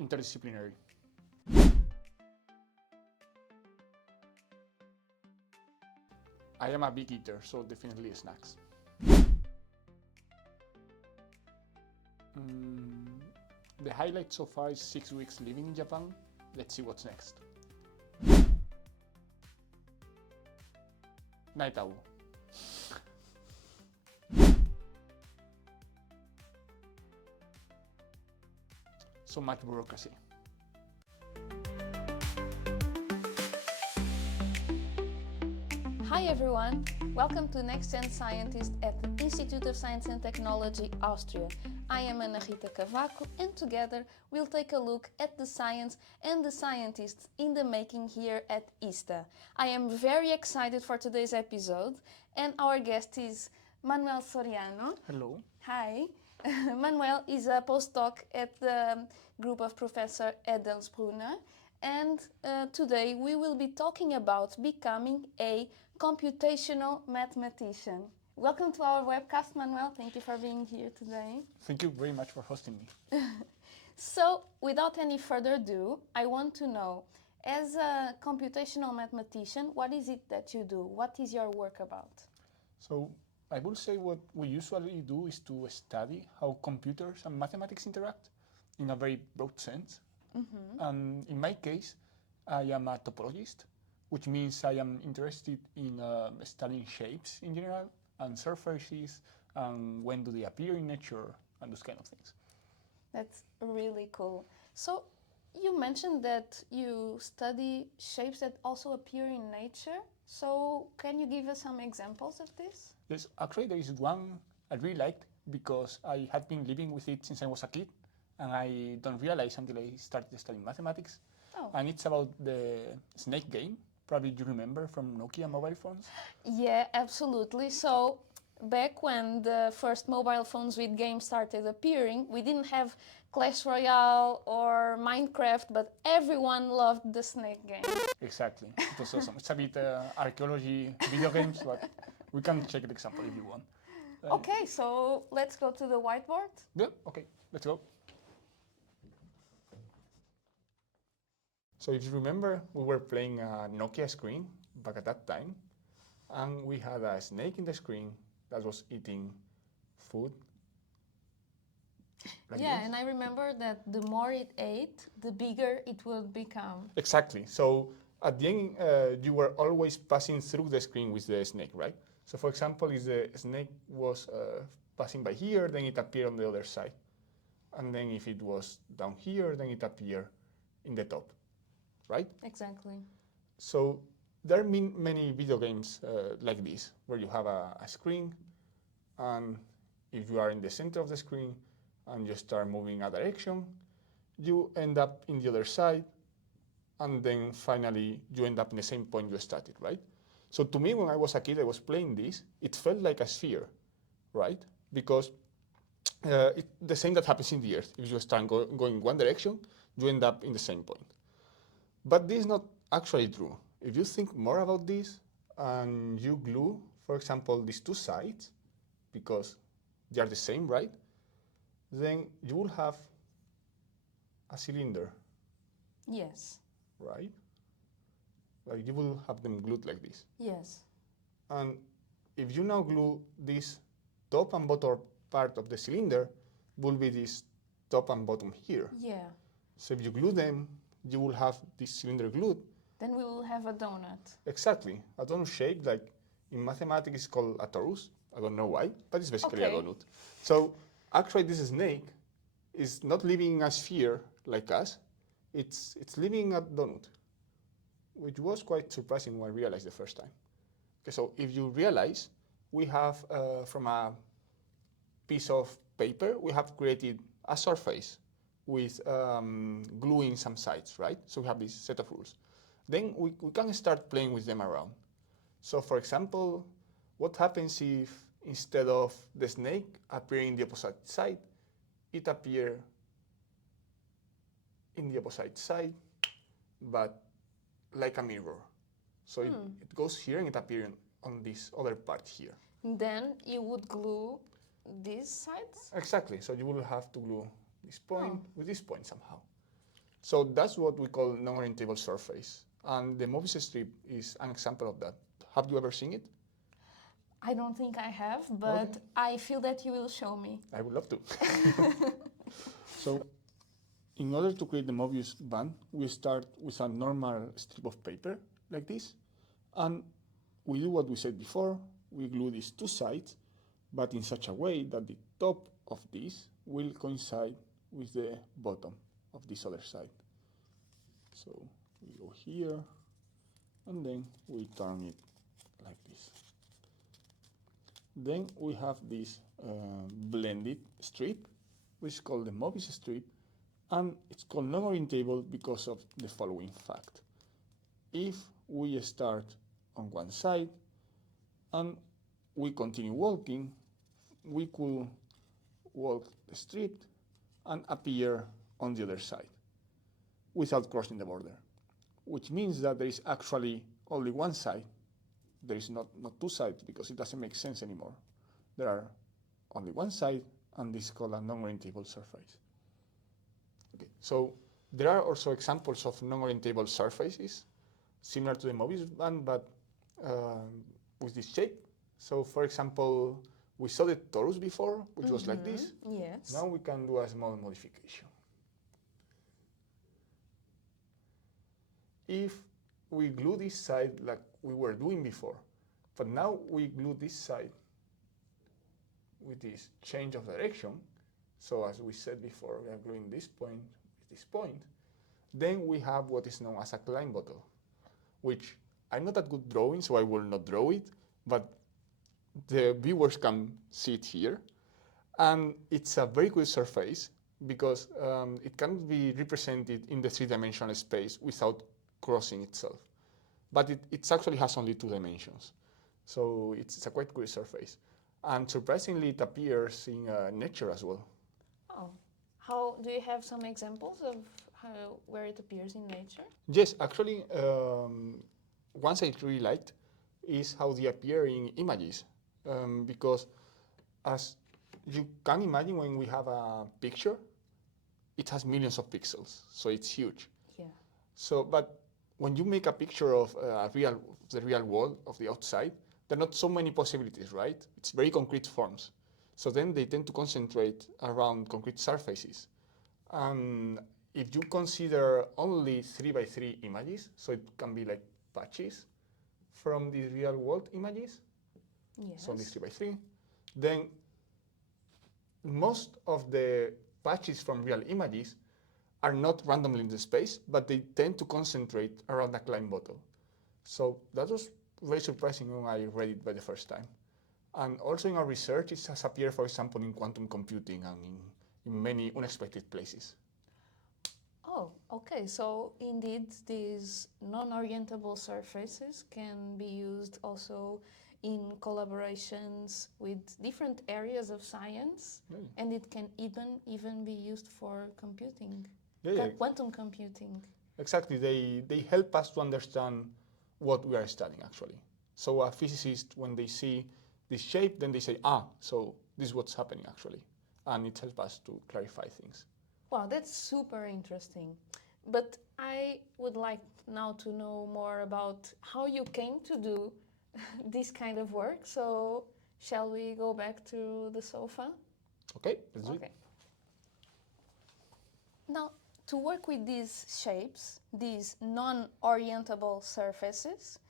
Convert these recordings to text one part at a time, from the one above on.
Interdisciplinary. I am a big eater, so definitely snacks. The highlight so far is 6 weeks living in Japan. Let's see what's next. Night owl. So much bureaucracy. Hi everyone! Welcome to Next Gen Scientist at the Institute of Science and Technology, Austria. I am Ana Rita Cavaco, and together we'll take a look at the science and the scientists in the making here at ISTA. I am very excited for today's episode, and our guest is Manuel Soriano. Hello. Hi. Manuel is a postdoc at the group of Professor Edelsbrunner, and today we will be talking about becoming a computational mathematician. Welcome to our webcast, Manuel. Thank you for being here today. Thank you very much for hosting me. So, without any further ado, I want to know, as a computational mathematician, what is it that you do? What is your work about? So I would say what we usually do is to study how computers and mathematics interact in a very broad sense. And in my case, I am a topologist, which means I am interested in studying shapes in general and surfaces and when do they appear in nature and those kind of things. That's really cool. So you mentioned that you study shapes that also appear in nature. So can you give us some examples of this? Yes, actually there is one I really liked because I had been living with it since I was a kid and I don't realize until I started studying mathematics. Oh. And it's about the snake game. Probably you remember from Nokia mobile phones. Yeah, absolutely. So back when the first mobile phones with games started appearing, we didn't have Clash Royale or Minecraft, but everyone loved the snake game. Exactly. It was awesome. It's a bit archaeology video games, but we can check the example if you want. Okay, so let's go to the whiteboard. Yeah, okay, let's go. So if you remember, we were playing a Nokia screen back at that time, and we had a snake in the screen that was eating food. Like Yeah, this. and I remember that the more it ate, the bigger it would become. Exactly. So at the end, you were always passing through the screen with the snake, right? So for example, if the snake was passing by here, then it appeared on the other side. And then if it was down here, then it appeared in the top, right? Exactly. So there are many video games like this, where you have a screen, and if you are in the center of the screen and you start moving a direction, you end up in the other side, and then finally you end up in the same point you started, right? So to me, when I was a kid, I was playing this, it felt like a sphere, right? Because the same that happens in the Earth. If you start going one direction, you end up in the same point. But this is not actually true. If you think more about this and you glue, for example, these two sides, because they are the same, right? Then you will have a cylinder, Yes. right? Like you will have them glued like this. Yes. And if you now glue this top and bottom part of the cylinder, will be this top and bottom here. Yeah. So if you glue them, you will have this cylinder glued. Then we will have a donut. Exactly. A donut shape, like in mathematics, is called a torus. I don't know why, but it's basically a donut. So actually, this snake is not living in a sphere like us. It's living a donut, which was quite surprising when I realized the first time. Okay, so if you realize, we have from a piece of paper, we have created a surface with gluing some sides, right? So we have this set of rules. Then we can start playing with them around. So for example, what happens if instead of the snake appearing in the opposite side, it appears in the opposite side, but like a mirror. So it goes here and it appears on this other part here. Then you would glue these sides? Exactly. So you will have to glue this point with this point somehow. So that's what we call non-orientable surface. And the Mobius strip is an example of that. Have you ever seen it? I don't think I have, but Okay. I feel that you will show me. I would love to. So, in order to create the Mobius band, we start with a normal strip of paper, like this, and we do what we said before. We glue these two sides, but in such a way that the top of this will coincide with the bottom of this other side. So we go here, and then we turn it like this. Then we have this blended strip, which is called the Mobius strip, and it's called non-orientable because of the following fact. If we start on one side and we continue walking, we could walk the strip and appear on the other side without crossing the border, which means that there is actually only one side. There is not two sides because it doesn't make sense anymore. There are only one side, and this is called a non-orientable surface. Okay, so there are also examples of non-orientable surfaces similar to the Mobius band, but with this shape. So, for example, we saw the torus before, which was like this. Yes. Now we can do a small modification. If we glue this side like we were doing before, but now we glue this side with this change of direction, so as we said before, we are gluing this point with this point, then we have what is known as a climb bottle, which I'm not at good drawing, so I will not draw it, but the viewers can see it here. And it's a very good surface because it can be represented in the three-dimensional space without crossing itself. But it actually has only 2 dimensions. So it's a quite good surface. And surprisingly, it appears in nature as well. Oh, do you have some examples of where it appears in nature? Yes, actually, one I really liked is how they appear in images. Because as you can imagine, when we have a picture, it has millions of pixels, so it's huge. Yeah. So, but when you make a picture of the real world, of the outside, there are not so many possibilities, right? It's very concrete forms. So then they tend to concentrate around concrete surfaces. And if you consider only 3x3 images, so it can be like patches from the real world images, Yes. so only 3x3, then most of the patches from real images are not randomly in the space, but they tend to concentrate around a climb bottle. So that was very surprising when I read it by the first time. And also in our research, it has appeared, for example, in quantum computing and in many unexpected places. Oh, okay. So indeed, these non-orientable surfaces can be used also in collaborations with different areas of science, and it can even be used for computing, quantum computing. Exactly. They help us to understand what we are studying, actually. So a physicist, when they see this shape, then they say, so this is what's happening, actually. And it helps us to clarify things. Wow, that's super interesting. But I would like now to know more about how you came to do this kind of work. So shall we go back to the sofa? Okay, let's do it. Now, to work with these shapes, these non-orientable surfaces,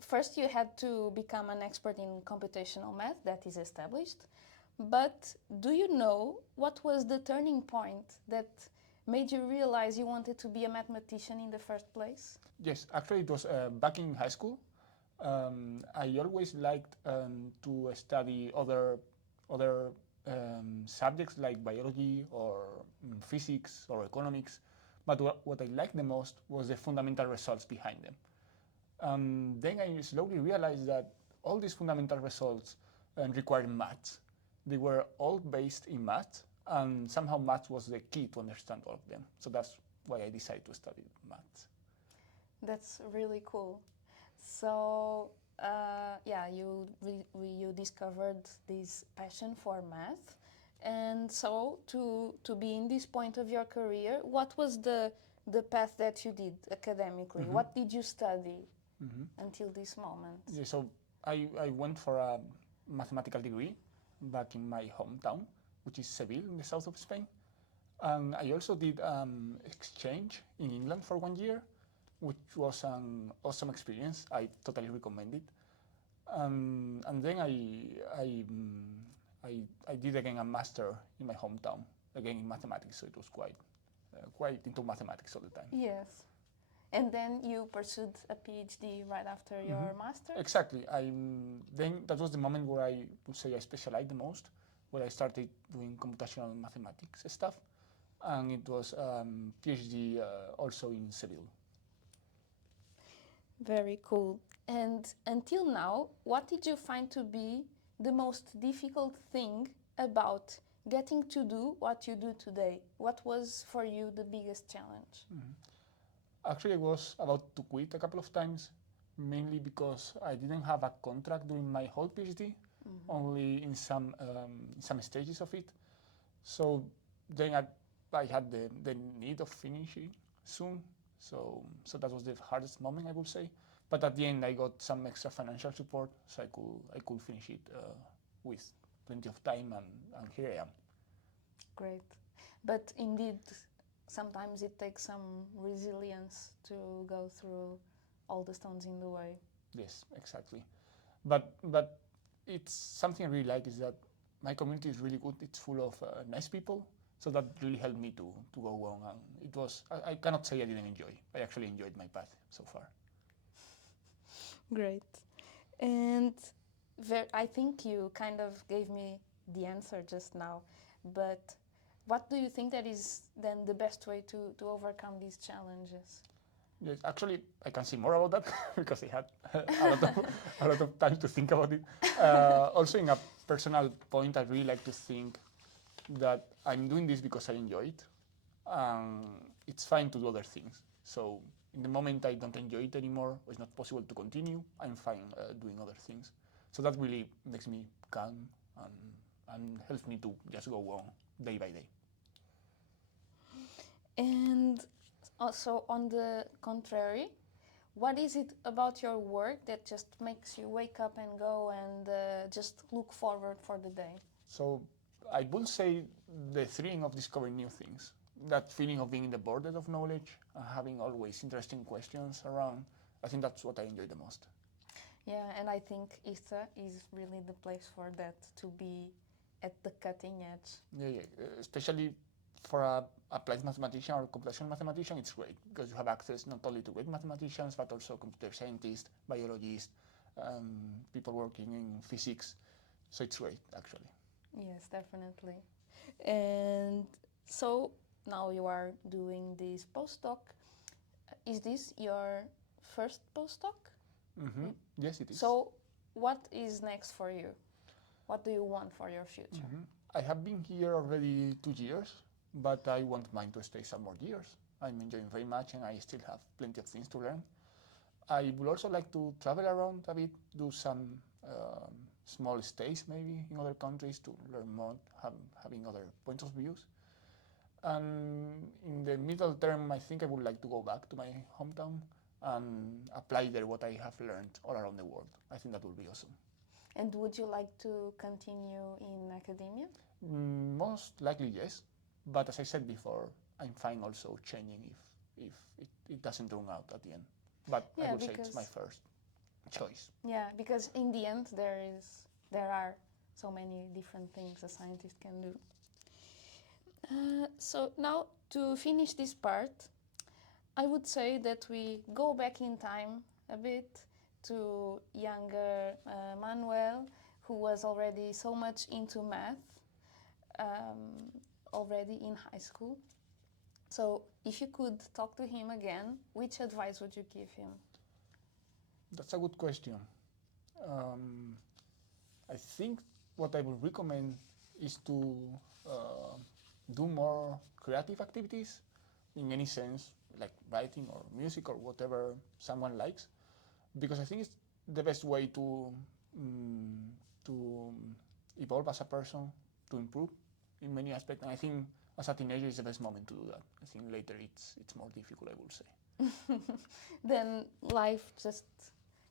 first you had to become an expert in computational math, that is established. But do you know what was the turning point that made you realize you wanted to be a mathematician in the first place? Yes, actually it was back in high school. I always liked to study other subjects like biology or physics or economics, but what I liked the most was the fundamental results behind them. Then I slowly realized that all these fundamental results required maths. They were all based in math, and somehow maths was the key to understand all of them. So that's why I decided to study maths. That's really cool. So, you discovered this passion for math, and so to be in this point of your career, what was the the path that you did academically. What did you study until this moment? Yeah, so I went for a mathematical degree back in my hometown, which is Seville in the south of Spain. And I also did exchange in England for 1 year, which was an awesome experience. I totally recommend it. And then I did again a master in my hometown, again in mathematics. So it was quite into mathematics all the time. Yes. And then you pursued a PhD right after your master? Exactly. Then that was the moment where I would say I specialized the most, where I started doing computational mathematics stuff. And it was PhD also in Seville. Very cool. And until now, what did you find to be the most difficult thing about getting to do what you do today? What was for you the biggest challenge? Actually, I was about to quit a couple of times, mainly because I didn't have a contract during my whole PhD, only in some stages of it. So then I had the need of finishing soon. So that was the hardest moment, I would say. But at the end, I got some extra financial support, so I could finish it with plenty of time, and here I am. Great. But indeed, sometimes it takes some resilience to go through all the stones in the way. Yes, exactly. But it's something I really like is that my community is really good. It's full of nice people, so that really helped me to go on. And it was I cannot say I didn't enjoy. I actually enjoyed my path so far. Great. And I think you kind of gave me the answer just now, but what do you think that is then the best way to overcome these challenges? Yes, actually, I can say more about that because I had a lot of time to think about it. Also, in a personal point, I really like to think that I'm doing this because I enjoy it. It's fine to do other things. So in the moment I don't enjoy it anymore, or it's not possible to continue, I'm fine doing other things. So that really makes me calm and helps me to just go on day by day. And also, on the contrary, what is it about your work that just makes you wake up and go and just look forward for the day? So I would say the thrilling of discovering new things, that feeling of being in the border of knowledge, having always interesting questions around, I think that's what I enjoy the most. Yeah, and I think ISTA is really the place for that, to be at the cutting edge. Yeah. Especially for a applied mathematician or computational mathematician, it's great because you have access not only to great mathematicians, but also computer scientists, biologists, people working in physics. So it's great, actually. Yes, definitely. And so now you are doing this postdoc. Is this your first postdoc? Yes, it is. So what is next for you? What do you want for your future? I have been here already 2 years, but I want mine to stay some more years. I'm enjoying very much and I still have plenty of things to learn. I would also like to travel around a bit, do some small stays maybe in other countries to learn more, having other points of views. And in the middle term, I think I would like to go back to my hometown and apply there what I have learned all around the world. I think that would be awesome. And would you like to continue in academia? Most likely yes, but as I said before, I'm fine also changing if it doesn't turn out at the end. But I would say it's my first choice. Yeah, because in the end there are so many different things a scientist can do. So now to finish this part, I would say that we go back in time a bit to younger Manuel, who was already so much into math, already in high school. So if you could talk to him again, which advice would you give him? That's a good question. I think what I would recommend is to do more creative activities in any sense, like writing or music or whatever someone likes, because I think it's the best way to evolve as a person, to improve. in many aspects. And I think as a teenager, it's the best moment to do that. I think later it's more difficult, I would say. Then life just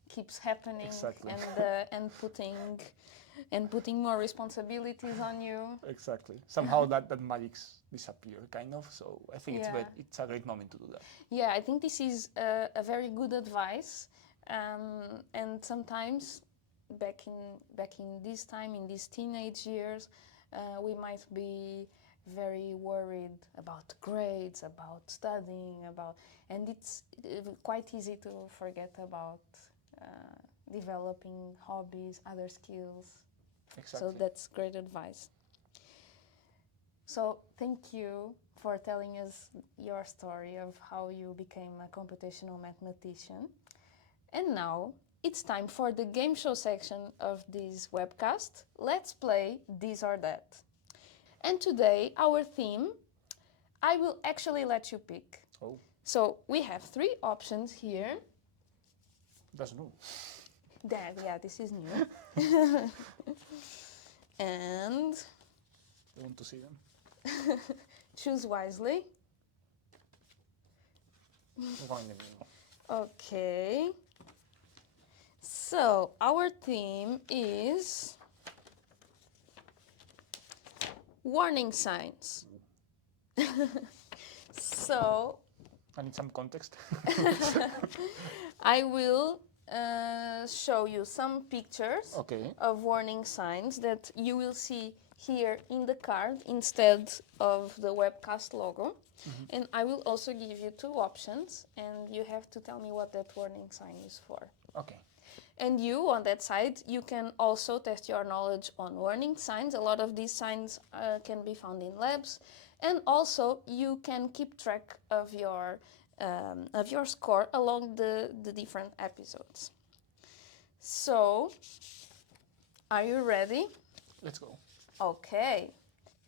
keeps happening Exactly. and putting more responsibilities on you. Exactly. Somehow that magic's disappear, kind of. So I think Yeah. it's a great moment to do that. Yeah, I think this is a very good advice. And sometimes back in this time, in these teenage years, we might be very worried about grades, about studying, and it's quite easy to forget about developing hobbies, other skills. Exactly. So that's great advice. So thank you for telling us your story of how you became a computational mathematician. And now it's time for the game show section of this webcast. Let's play This or That. And today our theme, I will actually let you pick. Oh, So we have 3 options here. that's new. Yeah, this is new. And I want to see them. choose wisely. One in the middle. Okay. So our theme is warning signs. So I need some context. I will show you some pictures Okay. of warning signs that you will see here in the card instead of the webcast logo. And I will also give you 2 options, and you have to tell me what that warning sign is for. Okay. And you, on that side, you can also test your knowledge on warning signs. A lot of these signs can be found in labs. And also, you can keep track of your score along the different episodes. So, are you ready? Let's go. Okay.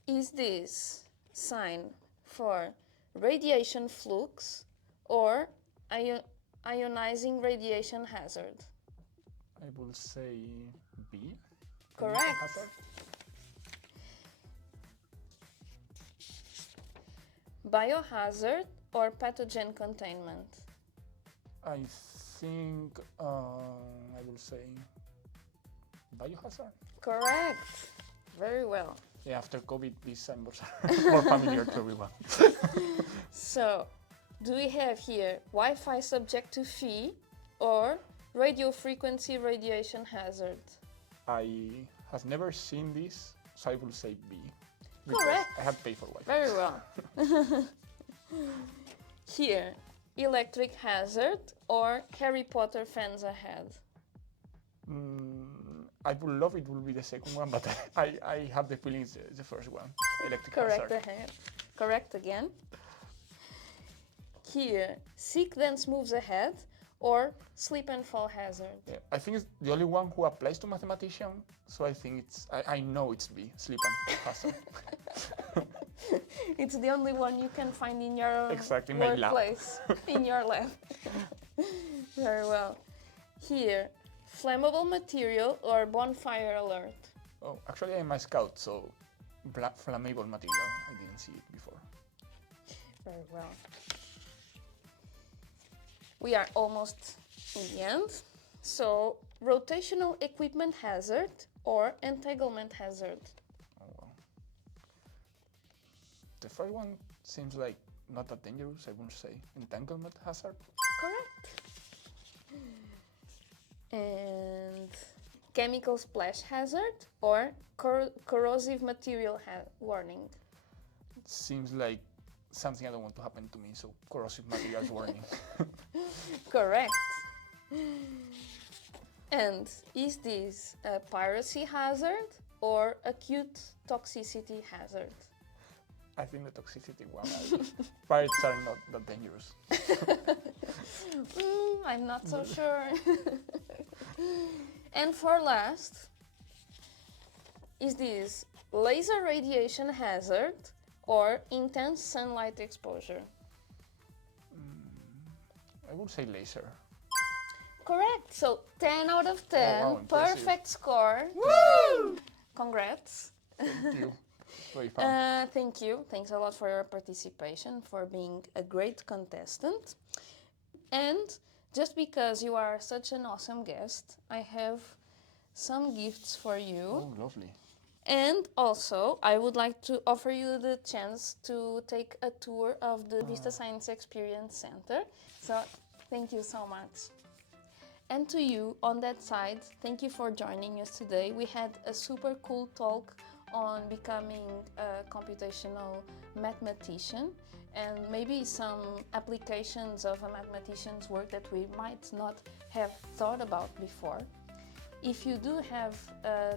Is this sign for radiation flux or ionizing radiation hazard? I will say B. Correct. Hazard. Biohazard or pathogen containment? I think I will say biohazard. Correct. Very well. Yeah, after COVID, these symbols are more familiar to everyone. So, do we have here Wi-Fi subject to fee or radio frequency radiation hazard? I have never seen this, so I will say B. Because Correct. I have paid for Wi-Fi. Very well. Here, electric hazard or Harry Potter fans ahead? I would love it will be the second one, but I have the feeling it's the first one. Electric Correct hazard. ahead. Correct again. Here, seek dance moves ahead or slip and fall hazard? Yeah, I think it's the only one who applies to mathematician, so I think I know it's B, sleep and hazard. It's the only one you can find in your Exactly, in my lab. workplace, in your lab. Very well. Here, flammable material or bonfire alert? Oh, actually I'm a scout, so flammable material. I didn't see it before. Very well. We are almost in the end. So, rotational equipment hazard or entanglement hazard? Oh, well. The first one seems like not that dangerous, I wouldn't say. Entanglement hazard? Correct. And chemical splash hazard or corrosive material warning? It seems like something I don't want to happen to me, so corrosive materials warning. Correct. And is this a piracy hazard or acute toxicity hazard? I think the toxicity one. Pirates are not that dangerous. I'm not so sure. And for last, is this laser radiation hazard or intense sunlight exposure? I would say laser. Correct. So 10 out of 10. Oh, wow, impressive. Perfect score. Woo! Congrats. Thank you. Very fun. Thank you. Thanks a lot for your participation, for being a great contestant. And just because you are such an awesome guest, I have some gifts for you. Oh, lovely. And also, I would like to offer you the chance to take a tour of the Vista Science Experience Center. So, thank you so much. And to you on that side, thank you for joining us today. We had a super cool talk on becoming a computational mathematician and maybe some applications of a mathematician's work that we might not have thought about before. If you do have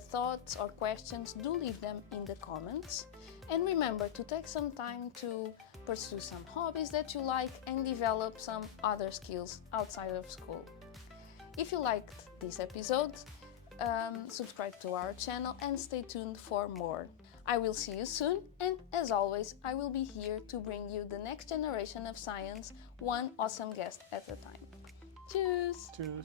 thoughts or questions, do leave them in the comments. And remember to take some time to pursue some hobbies that you like and develop some other skills outside of school. If you liked this episode, subscribe to our channel and stay tuned for more. I will see you soon, and as always, I will be here to bring you the next generation of science, one awesome guest at a time. Cheers! Cheers.